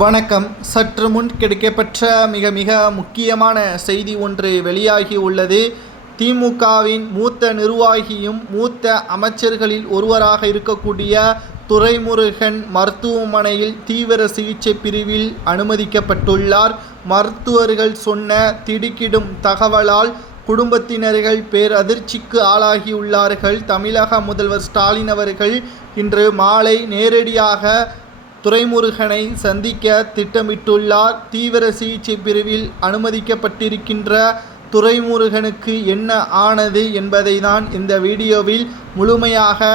வணக்கம். சற்று முன் கிடைக்கப்பெற்ற மிக முக்கியமான செய்தி ஒன்று வெளியாகி உள்ளது. திமுகவின் மூத்த நிர்வாகியும் மூத்த அமைச்சர்களில் ஒருவராக இருக்கக்கூடிய துரைமுருகன் மருத்துவமனையில் தீவிர சிகிச்சை பிரிவில் அனுமதிக்கப்பட்டுள்ளார். மருத்துவர்கள் சொன்ன திடுக்கிடும் தகவலால் குடும்பத்தினர்கள் பேரதிர்ச்சிக்கு ஆளாகியுள்ளார்கள். தமிழக முதல்வர் ஸ்டாலின் அவர்கள் இன்று மாலை நேரடியாக துரைமுருகனை சந்திக்க திட்டமிட்டுள்ளார். தீவிர சிகிச்சை பிரிவில் அனுமதிக்கப்பட்டிருக்கின்ற துரைமுருகனுக்கு என்ன ஆனது என்பதை தான் இந்த வீடியோவில் முழுமையாக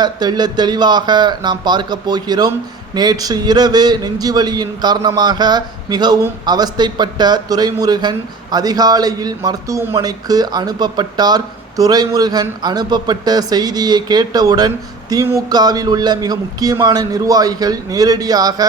தெளிவாக நாம் பார்க்க போகிறோம். நேற்று இரவு நெஞ்சுவலியின் காரணமாக மிகவும் அவஸ்தைப்பட்ட துரைமுருகன் அதிகாலையில் மருத்துவமனைக்கு அனுப்பப்பட்டார். துரைமுருகன் அனுப்பப்பட்ட செய்தியை கேட்டவுடன் திமுகவில் உள்ள மிக முக்கியமான நிர்வாகிகள் நேரடியாக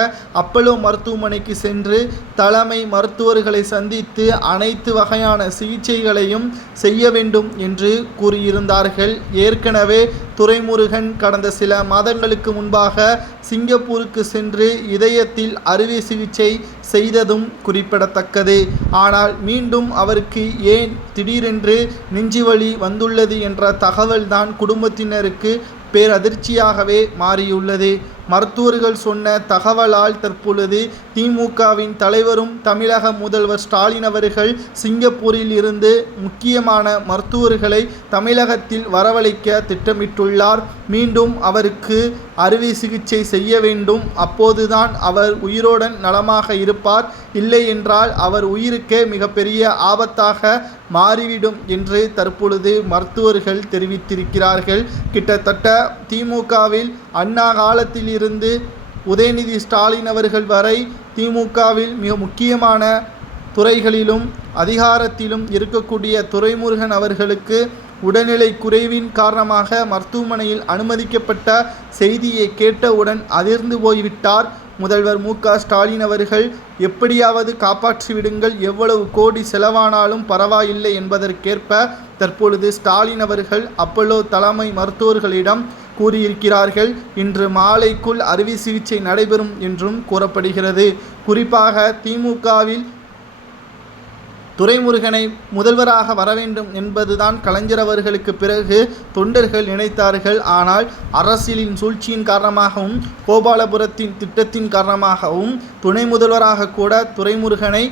அப்பல்லோ மருத்துவமனைக்கு சென்று தலைமை மருத்துவர்களை சந்தித்து அனைத்து வகையான சிகிச்சைகளையும் செய்ய வேண்டும் என்று கூறியிருந்தார்கள். ஏற்கனவே துரைமுருகன் கடந்த சில மாதங்களுக்கு முன்பாக சிங்கப்பூருக்கு சென்று இதயத்தில் அறுவை சிகிச்சை செய்ததும் குறிப்பிடத்தக்கது. ஆனால் மீண்டும் அவருக்கு ஏன் திடீரென்று நெஞ்சுவலி வந்துள்ளது என்ற தகவல்தான் குடும்பத்தினருக்கு பேரதிர்ச்சியாகவே மாறியுள்ளது. மருத்துவர்கள் சொன்ன தகவலால் தற்பொழுது திமுகவின் தலைவரும் தமிழக முதல்வர் ஸ்டாலின் அவர்கள் சிங்கப்பூரில் இருந்து முக்கியமான மருத்துவர்களை தமிழகத்தில் வரவழைக்க திட்டமிட்டுள்ளார். மீண்டும் அவருக்கு அறுவை சிகிச்சை செய்ய வேண்டும். அப்போதுதான் அவர் உயிரோடன் நலமாக இருப்பார். இல்லை என்றால் அவர் உயிருக்கே மிகப்பெரிய ஆபத்தாக மாறிவிடும் என்று தற்பொழுது மருத்துவர்கள் தெரிவித்திருக்கிறார்கள். கிட்டத்தட்ட திமுகவில் அண்ணா காலத்தில் இருந்து உதயநிதி ஸ்டாலின் அவர்கள் வரை திமுகவில் மிக முக்கியமான துறைகளிலும் அதிகாரத்திலும் இருக்கக்கூடிய துரைமுருகன் அவர்களுக்கு உடல்நிலை குறைவின் காரணமாக மருத்துவமனையில் அனுமதிக்கப்பட்ட செய்தியை கேட்டவுடன் அதிர்ந்து போய்விட்டார் முதல்வர் ஸ்டாலின் அவர்கள். எப்படியாவது காப்பாற்றிவிடுங்கள், எவ்வளவு கோடி செலவானாலும் பரவாயில்லை என்பதற்கேற்ப தற்பொழுது ஸ்டாலின் அவர்கள் அப்பல்லோ தலைமை மருத்துவர்களிடம் கூறியிருக்கிறார்கள். இன்று மாலைக்குள் அறுவை சிகிச்சை நடைபெறும் என்றும் கூறப்படுகிறது. குறிப்பாக திமுகவில் துரைமுருகனை முதல்வராக வர வேண்டும் என்பதுதான் கலைஞர் அவர்களுக்கு பிறகு தொண்டர்கள் நினைத்தார்கள். ஆனால் அரசியலின் சூழ்ச்சியின் காரணமாகவும் கோபாலபுரத்தின் திட்டத்தின் காரணமாகவும் துணை முதல்வராக கூட துரைமுருகனை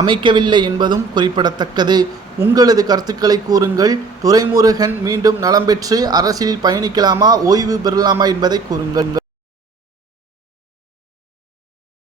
அமைக்கவில்லை என்பதும் குறிப்பிடத்தக்கது. உங்களது கருத்துக்களை கூறுங்கள். துரைமுருகன் மீண்டும் நலம் பெற்று அரசியலில் பயணிக்கலாமா, ஓய்வு பெறலாமா என்பதை கூறுங்கள்.